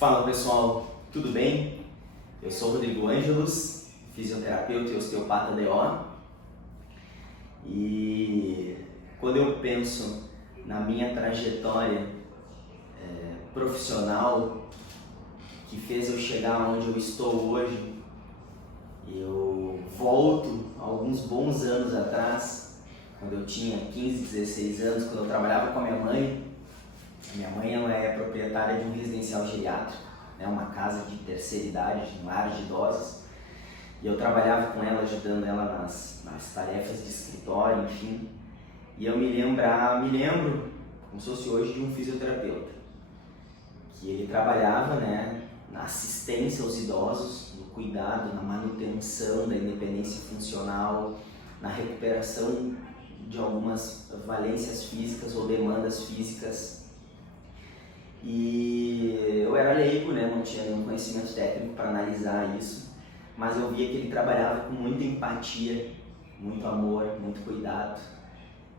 Fala pessoal, tudo bem? Eu sou Rodrigo Ângelos, fisioterapeuta e osteopata DO, e quando eu penso na minha trajetória profissional que fez eu chegar onde eu estou hoje, eu volto alguns bons anos atrás, quando eu tinha 15, 16 anos, quando eu trabalhava com a minha mãe. A minha mãe ela é proprietária de um residencial geriátrico, né, uma casa de terceira idade, um lar de idosos, e eu trabalhava com ela, ajudando ela nas tarefas de escritório, enfim. E eu me lembro, como se fosse hoje, de um fisioterapeuta, que ele trabalhava, né, na assistência aos idosos, no cuidado, na manutenção da independência funcional, na recuperação de algumas valências físicas ou demandas físicas. E eu era leigo, né? Não tinha nenhum conhecimento técnico para analisar isso, mas eu via que ele trabalhava com muita empatia, muito amor, muito cuidado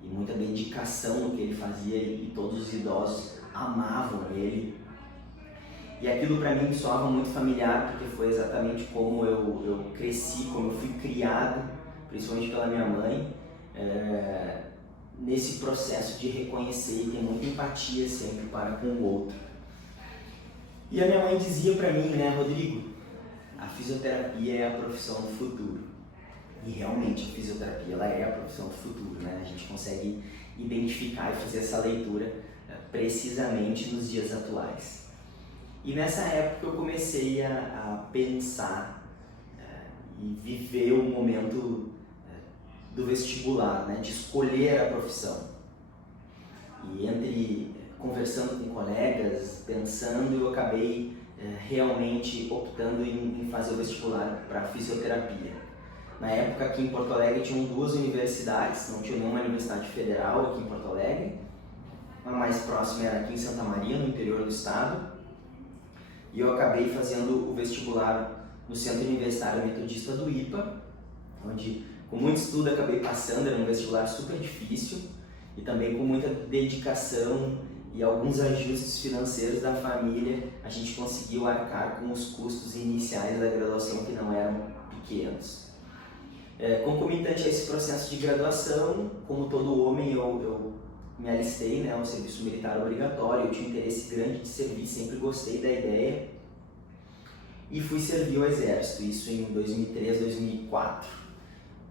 e muita dedicação no que ele fazia, e todos os idosos amavam ele. E aquilo para mim soava muito familiar, porque foi exatamente como eu cresci, como eu fui criado, principalmente pela minha mãe, nesse processo de reconhecer e ter muita empatia sempre para com o outro. E a minha mãe dizia para mim, né, Rodrigo, a fisioterapia é a profissão do futuro. E realmente a fisioterapia ela é a profissão do futuro, né? A gente consegue identificar e fazer essa leitura precisamente nos dias atuais. E nessa época eu comecei a pensar e viver o momento do vestibular, né, de escolher a profissão. E entre conversando com colegas, pensando, eu acabei realmente optando em fazer o vestibular para fisioterapia. Na época aqui em Porto Alegre tinham duas universidades, não tinha nenhuma universidade federal aqui em Porto Alegre. A mais próxima era aqui em Santa Maria, no interior do estado. E eu acabei fazendo o vestibular no Centro Universitário Metodista do IPA, onde com muito estudo acabei passando. Era um vestibular super difícil e também com muita dedicação e alguns ajustes financeiros da família, a gente conseguiu arcar com os custos iniciais da graduação, que não eram pequenos. Concomitante a esse processo de graduação, como todo homem, eu me alistei, né, ao serviço militar obrigatório. Eu tinha um interesse grande de servir, sempre gostei da ideia e fui servir o Exército, isso em 2003, 2004.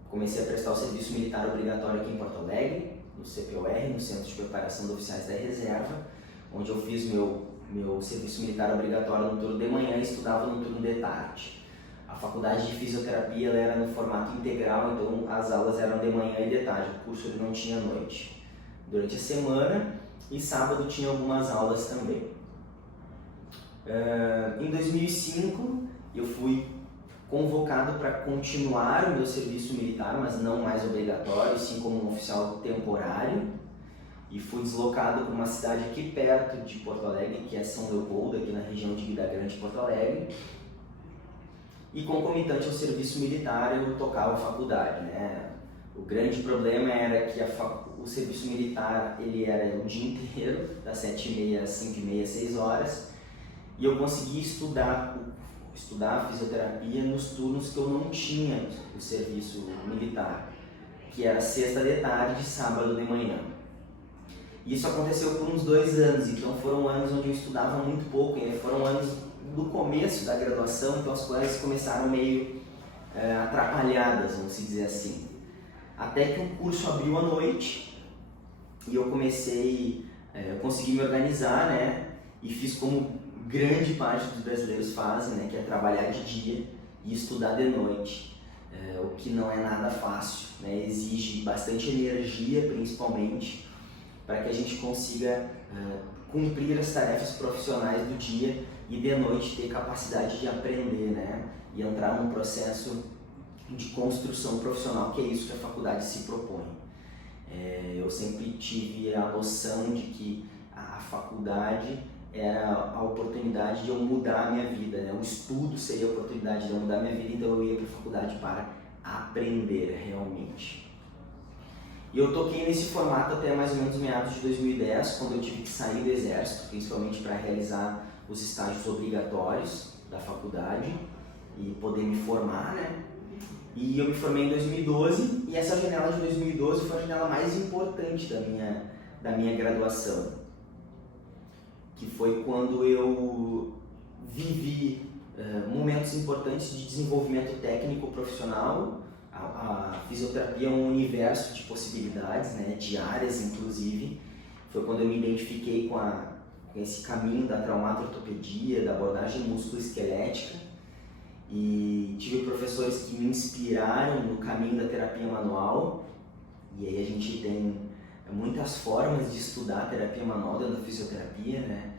Comecei a prestar o serviço militar obrigatório aqui em Porto Alegre, no CPOR, no Centro de Preparação de Oficiais da Reserva, onde eu fiz meu serviço militar obrigatório no turno de manhã e estudava no turno de tarde. A faculdade de fisioterapia ela era no formato integral, então as aulas eram de manhã e de tarde, o curso ele não tinha noite. Durante a semana e sábado tinha algumas aulas também. Em 2005 eu fui convocado para continuar o meu serviço militar, mas não mais obrigatório, sim como um oficial temporário, e fui deslocado para uma cidade aqui perto de Porto Alegre, que é São Leopoldo, aqui na região de Vida Grande, Porto Alegre. E concomitante ao serviço militar eu tocava a faculdade, né? O grande problema era que o serviço militar ele era o dia inteiro, das 7h30 às 5h30, 6 horas, e eu conseguia estudar fisioterapia nos turnos que eu não tinha o serviço militar, que era sexta de tarde e sábado de manhã. Isso aconteceu por uns 2 anos, então foram anos onde eu estudava muito pouco, e foram anos do começo da graduação, então as coisas começaram meio atrapalhadas, vamos dizer assim. Até que o curso abriu à noite e eu consegui me organizar, né, e fiz como grande parte dos brasileiros fazem, né, que é trabalhar de dia e estudar de noite, o que não é nada fácil, né, exige bastante energia, principalmente, para que a gente consiga cumprir as tarefas profissionais do dia e de noite ter capacidade de aprender, né, e entrar num processo de construção profissional, que é isso que a faculdade se propõe. Eu sempre tive a noção de que a faculdade era a oportunidade de eu mudar a minha vida, né? O estudo seria a oportunidade de eu mudar a minha vida, então eu ia para a faculdade para aprender realmente. E eu toquei nesse formato até mais ou menos meados de 2010, quando eu tive que sair do exército, principalmente para realizar os estágios obrigatórios da faculdade e poder me formar, né? E eu me formei em 2012 e essa janela de 2012 foi a janela mais importante da minha graduação, que foi quando eu vivi momentos importantes de desenvolvimento técnico profissional. A fisioterapia é um universo de possibilidades, né, de áreas inclusive. Foi quando eu me identifiquei com esse caminho da traumato-ortopedia, da abordagem músculo-esquelética, e tive professores que me inspiraram no caminho da terapia manual. E aí a gente tem muitas formas de estudar a terapia manual dentro da fisioterapia, né?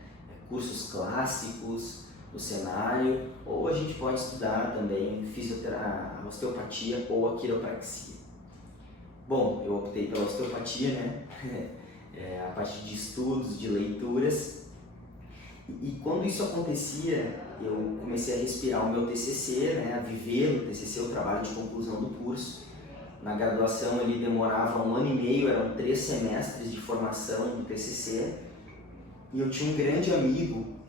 Cursos clássicos, no cenário, ou a gente pode estudar também a osteopatia ou a quiropraxia. Bom, eu optei pela osteopatia, né? A partir de estudos, de leituras. E quando isso acontecia, eu comecei a respirar o meu TCC, né? A viver o TCC, o trabalho de conclusão do curso. Na graduação ele demorava 1 ano e meio, eram 3 semestres de formação do TCC. E eu tinha um grande amigo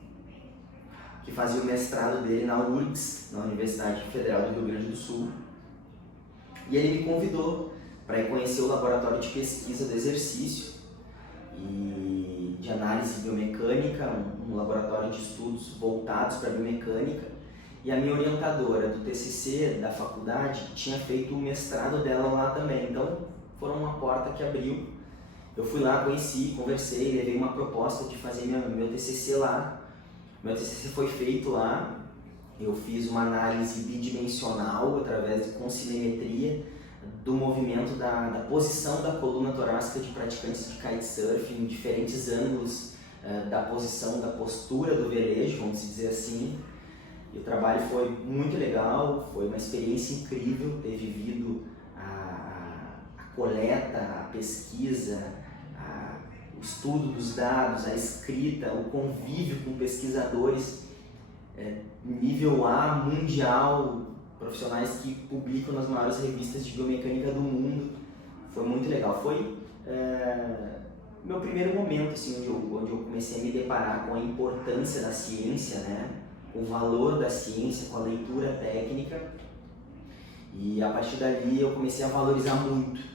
que fazia o mestrado dele na URGS, na Universidade Federal do Rio Grande do Sul. E ele me convidou para ir conhecer o laboratório de pesquisa do exercício e de análise biomecânica, um laboratório de estudos voltados para a biomecânica. E a minha orientadora do TCC da faculdade tinha feito o mestrado dela lá também, então foram uma porta que abriu. Eu fui lá, conheci, conversei, levei uma proposta de fazer meu TCC lá. Meu TCC foi feito lá, eu fiz uma análise bidimensional através de concinemetria do movimento da posição da coluna torácica de praticantes de kitesurf em diferentes ângulos da posição, da postura do velejo, vamos dizer assim. E o trabalho foi muito legal, foi uma experiência incrível ter vivido a coleta, a pesquisa, o estudo dos dados, a escrita, o convívio com pesquisadores nível A, mundial, profissionais que publicam nas maiores revistas de biomecânica do mundo. Foi muito legal. Foi meu primeiro momento assim, onde eu comecei a me deparar com a importância da ciência, né? O valor da ciência, com a leitura técnica. E a partir dali eu comecei a valorizar muito.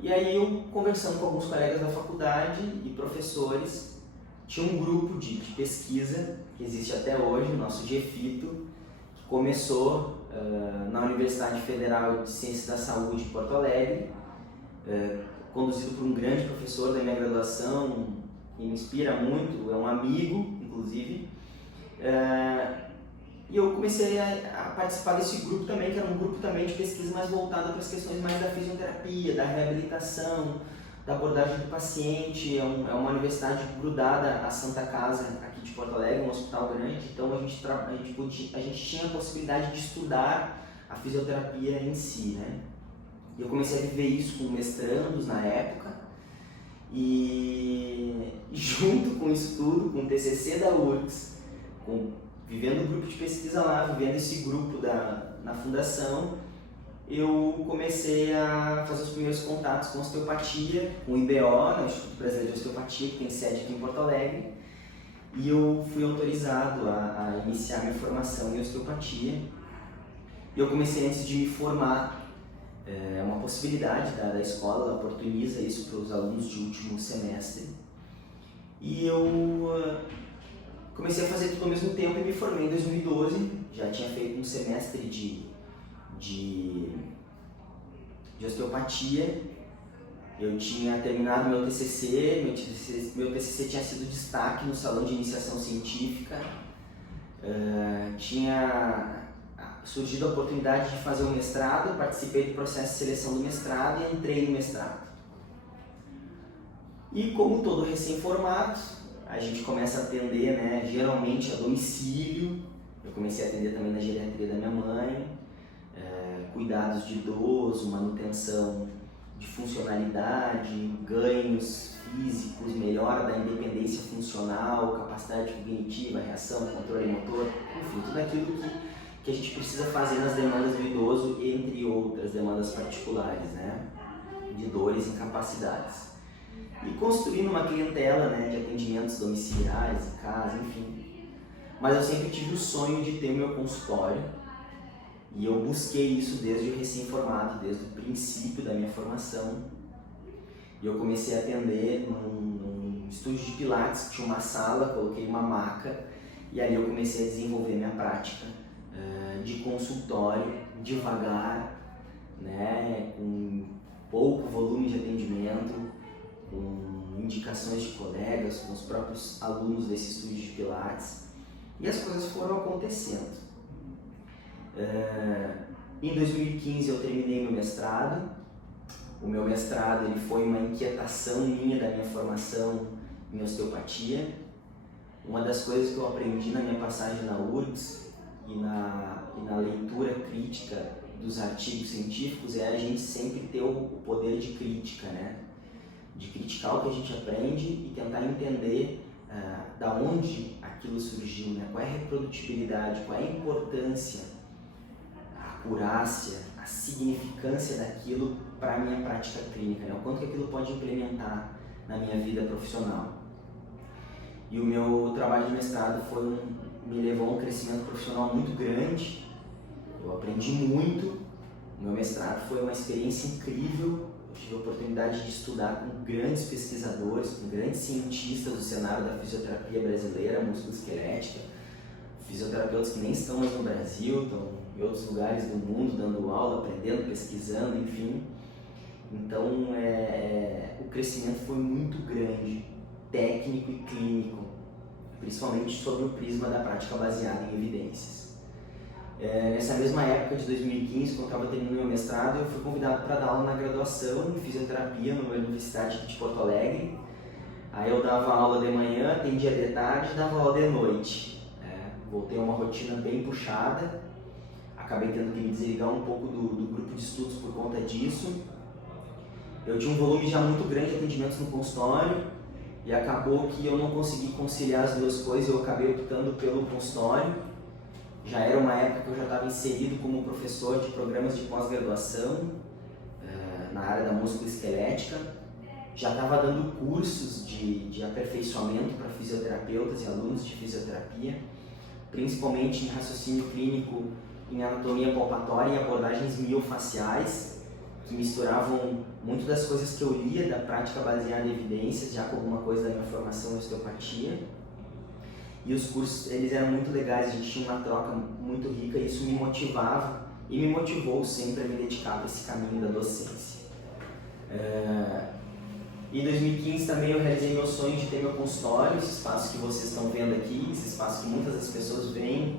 E aí eu, conversando com alguns colegas da faculdade e professores, tinha um grupo de pesquisa que existe até hoje, o nosso GEFITO, que começou na Universidade Federal de Ciências da Saúde de Porto Alegre, conduzido por um grande professor da minha graduação, que me inspira muito, é um amigo, inclusive. E eu comecei a participar desse grupo também, que era um grupo também de pesquisa mais voltado para as questões mais da fisioterapia, da reabilitação, da abordagem do paciente. É uma universidade grudada à Santa Casa, aqui de Porto Alegre, um hospital grande, então a gente tinha a possibilidade de estudar a fisioterapia em si, né? E eu comecei a viver isso com mestrandos na época, e junto com isso tudo, com o TCC da URGS, vivendo o grupo de pesquisa lá, vivendo esse grupo na fundação, eu comecei a fazer os primeiros contatos com osteopatia, com o IBO, né, o Instituto Brasileiro de Osteopatia, que tem sede aqui em Porto Alegre, e eu fui autorizado a iniciar minha formação em osteopatia. E eu comecei antes de me formar, é uma possibilidade da escola, ela oportuniza isso para os alunos de último semestre, e eu comecei a fazer tudo ao mesmo tempo e me formei em 2012, já tinha feito um semestre de osteopatia, eu tinha terminado meu TCC tinha sido destaque no Salão de Iniciação Científica, tinha surgido a oportunidade de fazer o mestrado, participei do processo de seleção do mestrado e entrei no mestrado. E como todo recém-formado, a gente começa a atender, né, geralmente a domicílio. Eu comecei a atender também na geriatria da minha mãe, cuidados de idoso, manutenção de funcionalidade, ganhos físicos, melhora da independência funcional, capacidade cognitiva, reação, controle motor, enfim, tudo aquilo que a gente precisa fazer nas demandas do idoso, entre outras demandas particulares, né? de dores e incapacidades. E construindo uma clientela, né, de atendimentos domiciliares, em casa, enfim. Mas eu sempre tive o sonho de ter meu consultório e eu busquei isso desde o recém-formado, desde o princípio da minha formação. E eu comecei a atender num estúdio de pilates, que tinha uma sala, coloquei uma maca e ali eu comecei a desenvolver minha prática de consultório, devagar, né, com pouco volume de atendimento, com indicações de colegas, com os próprios alunos desse estúdio de pilates, e as coisas foram acontecendo. Em 2015 eu terminei meu mestrado. O meu mestrado ele foi uma inquietação minha da minha formação em osteopatia. Uma das coisas que eu aprendi na minha passagem na URGS e na leitura crítica dos artigos científicos é a gente sempre ter o poder de crítica, né? De criticar o que a gente aprende e tentar entender da onde aquilo surgiu, né? Qual é a reprodutibilidade, qual é a importância, a acurácia, a significância daquilo para a minha prática clínica, né? O quanto que aquilo pode implementar na minha vida profissional. E o meu trabalho de mestrado me levou a um crescimento profissional muito grande. Eu aprendi muito. O meu mestrado foi uma experiência incrível. Eu tive a oportunidade de estudar com grandes pesquisadores, com grandes cientistas do cenário da fisioterapia brasileira, musculoesquelética, fisioterapeutas que nem estão mais no Brasil, estão em outros lugares do mundo, dando aula, aprendendo, pesquisando, enfim. Então, o crescimento foi muito grande, técnico e clínico, principalmente sobre o prisma da prática baseada em evidências. Nessa mesma época de 2015, quando eu estava terminando meu mestrado, eu fui convidado para dar aula na graduação em fisioterapia numa universidade aqui de Porto Alegre. Aí eu dava aula de manhã, atendia de tarde e dava aula de noite. Voltei a uma rotina bem puxada, acabei tendo que me desligar um pouco do grupo de estudos por conta disso. Eu tinha um volume já muito grande de atendimentos no consultório e acabou que eu não consegui conciliar as duas coisas, eu acabei optando pelo consultório. Já era uma época que eu já estava inserido como professor de programas de pós-graduação na área da musculoesquelética, já estava dando cursos de aperfeiçoamento para fisioterapeutas e alunos de fisioterapia, principalmente em raciocínio clínico, em anatomia palpatória e abordagens miofaciais, que misturavam muito das coisas que eu lia da prática baseada em evidências, já com alguma coisa da minha formação em osteopatia. E os cursos, eles eram muito legais, a gente tinha uma troca muito rica e isso me motivava e me motivou sempre a me dedicar para esse caminho da docência. Em 2015 também eu realizei meu sonho de ter meu consultório, esse espaço que vocês estão vendo aqui, esse espaço que muitas das pessoas veem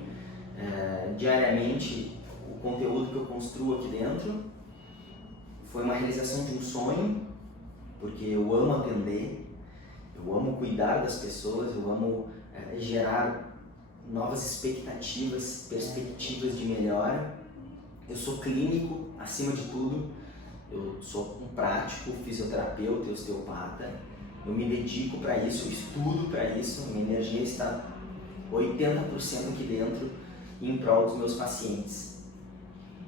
diariamente, o conteúdo que eu construo aqui dentro. Foi uma realização de um sonho, porque eu amo atender, eu amo cuidar das pessoas, eu amo gerar novas expectativas, perspectivas de melhora. Eu sou clínico, acima de tudo, eu sou um prático, fisioterapeuta e osteopata. Eu me dedico para isso, eu estudo para isso, minha energia está 80% aqui dentro em prol dos meus pacientes.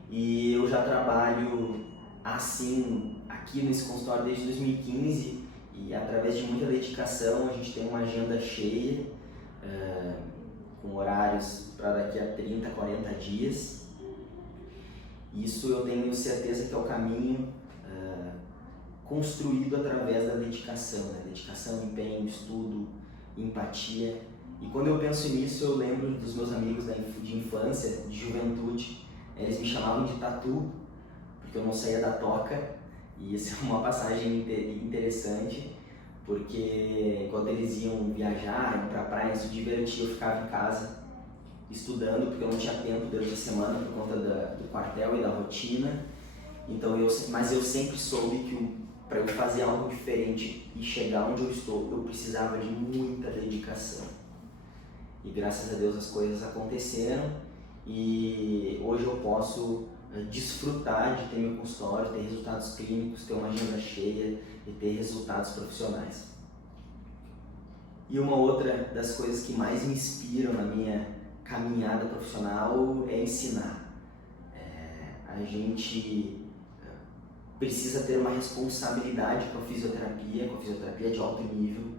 E eu já trabalho assim aqui nesse consultório desde 2015 e através de muita dedicação a gente tem uma agenda cheia, com horários para daqui a 30, 40 dias. Isso eu tenho certeza que é o caminho construído através da dedicação, né? Dedicação, empenho, estudo, empatia. E quando eu penso nisso, eu lembro dos meus amigos de infância, de juventude. Eles me chamavam de tatu, porque eu não saía da toca. E isso é uma passagem interessante, porque quando eles iam viajar, iam pra praia, se divertir, eu ficava em casa estudando, porque eu não tinha tempo durante a semana por conta do quartel e da rotina. Então mas eu sempre soube que para eu fazer algo diferente e chegar onde eu estou, eu precisava de muita dedicação. E graças a Deus as coisas aconteceram e hoje eu posso desfrutar de ter meu consultório, ter resultados clínicos, ter uma agenda cheia e ter resultados profissionais. E uma outra das coisas que mais me inspiram na minha caminhada profissional é ensinar. A gente precisa ter uma responsabilidade com a fisioterapia de alto nível.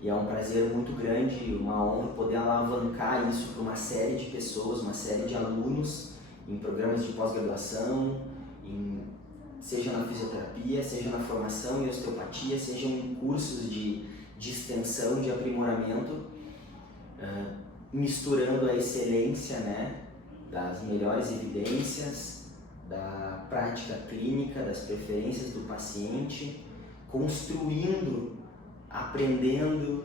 E é um prazer muito grande, uma honra poder alavancar isso para uma série de pessoas, uma série de alunos em programas de pós-graduação, seja na fisioterapia, seja na formação em osteopatia, seja em cursos de extensão, de aprimoramento, misturando a excelência, né, das melhores evidências, da prática clínica, das preferências do paciente, construindo, aprendendo,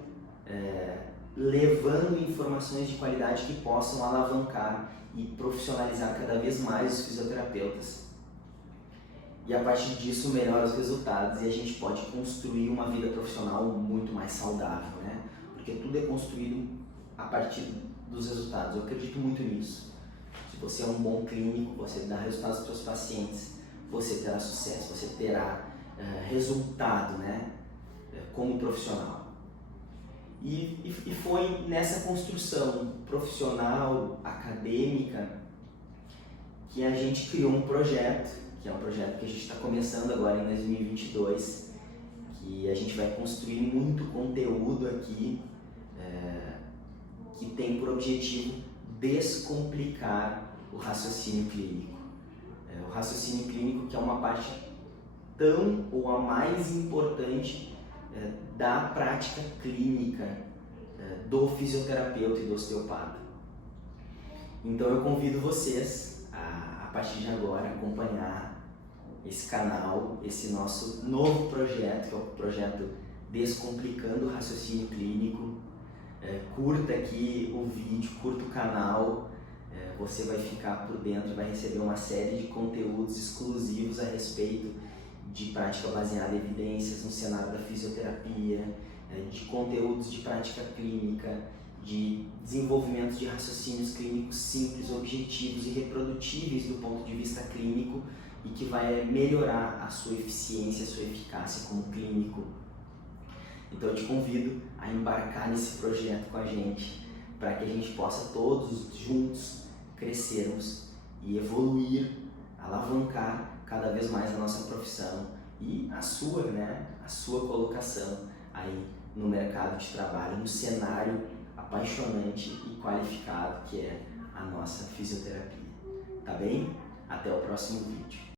levando informações de qualidade que possam alavancar e profissionalizar cada vez mais os fisioterapeutas. E a partir disso melhora os resultados e a gente pode construir uma vida profissional muito mais saudável, né? Porque tudo é construído a partir dos resultados. Eu acredito muito nisso. Se você é um bom clínico, você dá resultados para os seus pacientes, você terá sucesso, você terá resultado, né? Como profissional. E foi nessa construção profissional, acadêmica, que a gente criou um projeto, que é um projeto que a gente está começando agora em 2022, que a gente vai construir muito conteúdo aqui, que tem por objetivo descomplicar o raciocínio clínico. O raciocínio clínico, que é uma parte tão ou a mais importante da prática clínica do fisioterapeuta e do osteopata. Então eu convido vocês a partir de agora acompanhar esse canal, esse nosso novo projeto, que é o projeto Descomplicando o Raciocínio Clínico. Curta aqui o vídeo, curta o canal, você vai ficar por dentro, vai receber uma série de conteúdos exclusivos a respeito de prática baseada em evidências no cenário da fisioterapia, de conteúdos de prática clínica, de desenvolvimento de raciocínios clínicos simples, objetivos e reprodutíveis do ponto de vista clínico e que vai melhorar a sua eficiência, a sua eficácia como clínico. Então eu te convido a embarcar nesse projeto com a gente, para que a gente possa todos juntos crescermos e evoluir, alavancar cada vez mais a nossa profissão e a sua, né, a sua colocação aí no mercado de trabalho, no cenário apaixonante e qualificado que é a nossa fisioterapia. Tá bem? Até o próximo vídeo.